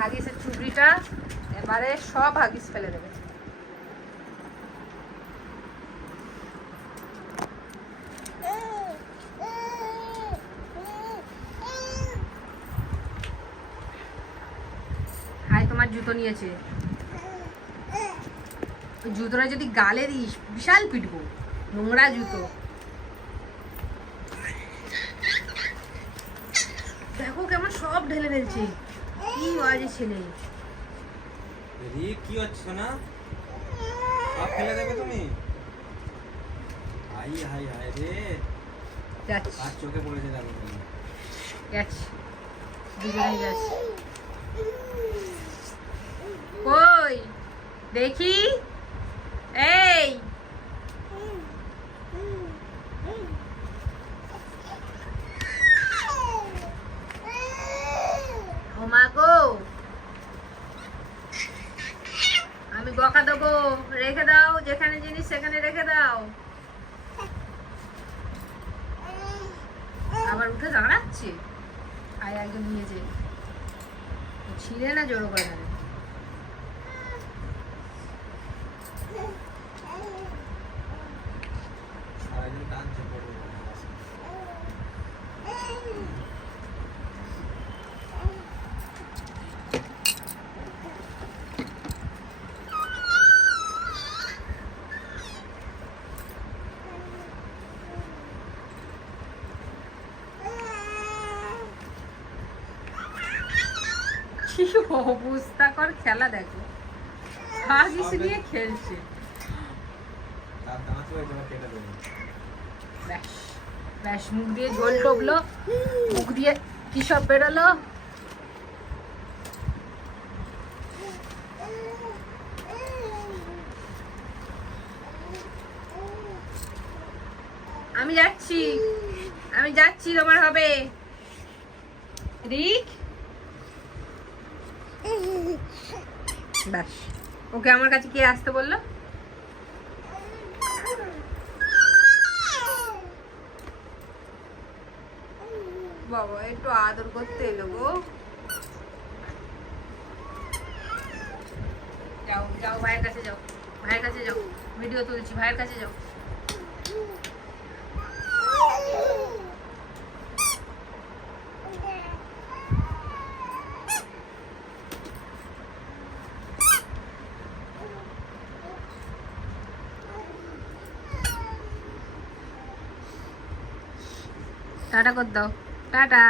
হাগিসের চুবড়িটা এবারে সব হাগিস ফেলে দেবে। হাই তোমার জুতো নিয়েছে, ওই জুতোটা যদি গালে দিস বিশাল পিটবো, নোংরা জুতো। দেখো কেমন সব ঢেলে ফেলছে, কি বাজে ছেলে। কি হচ্ছে না, সব ফেলে দেবে তুমি? হাই হাই হাই রে, আর চোখে পড়েছে দেখো তুমি। যাচ্ছি, দুজনেই যাচ্ছি। কই দেখি, এই ও মা গো, আমি বকা দেবো, রেখে দাও, যেখানে জিনিস সেখানে রেখে দাও। আবার উঠে দাঁড়াচ্ছে, আয় একজন নিয়েছে, ছিঁড়ে না জোড়ো করে না। অবস্থা কর, খেলা দেখো, হাগিস নিয়ে খেলছে। ব্যাস ব্যাস, মুখ দিয়ে ঝোল টপলো, মুখ দিয়ে কি সব বেরোলো। আমি যাচ্ছি, আমি যাচ্ছি, তোমার হবে। রিক ব্যাস, ওকে আমার কাছে কে আসতে বললো? বাবা একটু আদর করতে এলো গো। যাও যাও, ভাইয়ের কাছে যাও, ভাইয়ের কাছে যাও, ভিডিও তুলছি, ভাইয়ের কাছে যাও। টাটা কর দাও, টাটা।